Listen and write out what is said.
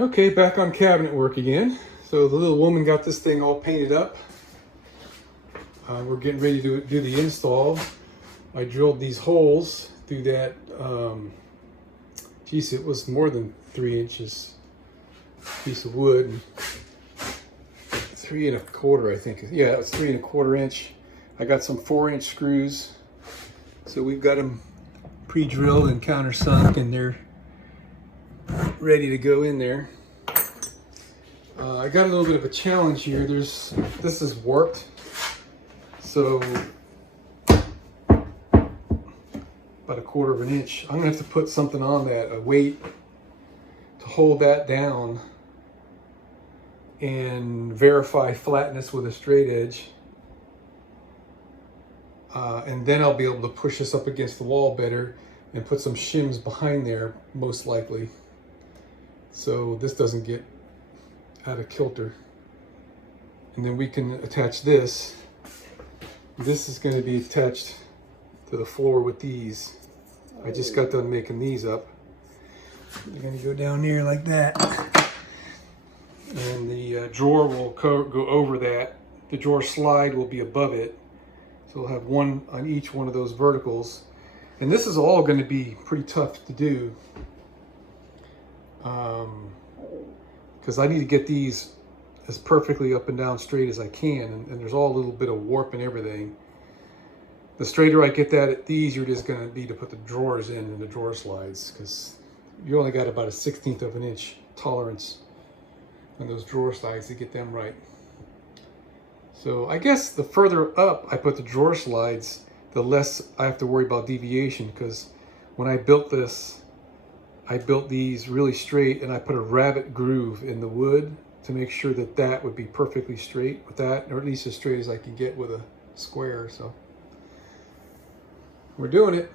Okay, back on cabinet work again. So the little woman got this thing all painted up. We're getting ready to do the install. I drilled these holes through that, geez, it was more than 3 inches piece of wood. 3 1/4, I think. Yeah, it's 3 1/4 inch. I got some 4-inch screws. So we've got them pre-drilled and countersunk, and they're ready to go in there. I got a little bit of a challenge here. This is warped, so about 1/4 of an inch. I'm gonna have to put something on that, a weight to hold that down and verify flatness with a straight edge. And then I'll be able to push this up against the wall better and put some shims behind there, most likely, so this doesn't get out of kilter. And then we can attach this. This is going to be attached to the floor with these. I just got done making these up. They're going to go down here like that. And the drawer will go over that. The drawer slide will be above it. So we'll have one on each one of those verticals. And this is all going to be pretty tough to do. Because I need to get these as perfectly up and down straight as I can, and there's all a little bit of warp and everything. The straighter I get that, the easier it is going to be to put the drawers in and the drawer slides, because you only got about a 1/16 of an inch tolerance on those drawer slides to get them right. So I guess the further up I put the drawer slides, the less I have to worry about deviation, because when I built this, I built these really straight, and I put a rabbet groove in the wood to make sure that that would be perfectly straight with that, or at least as straight as I can get with a square. So we're doing it.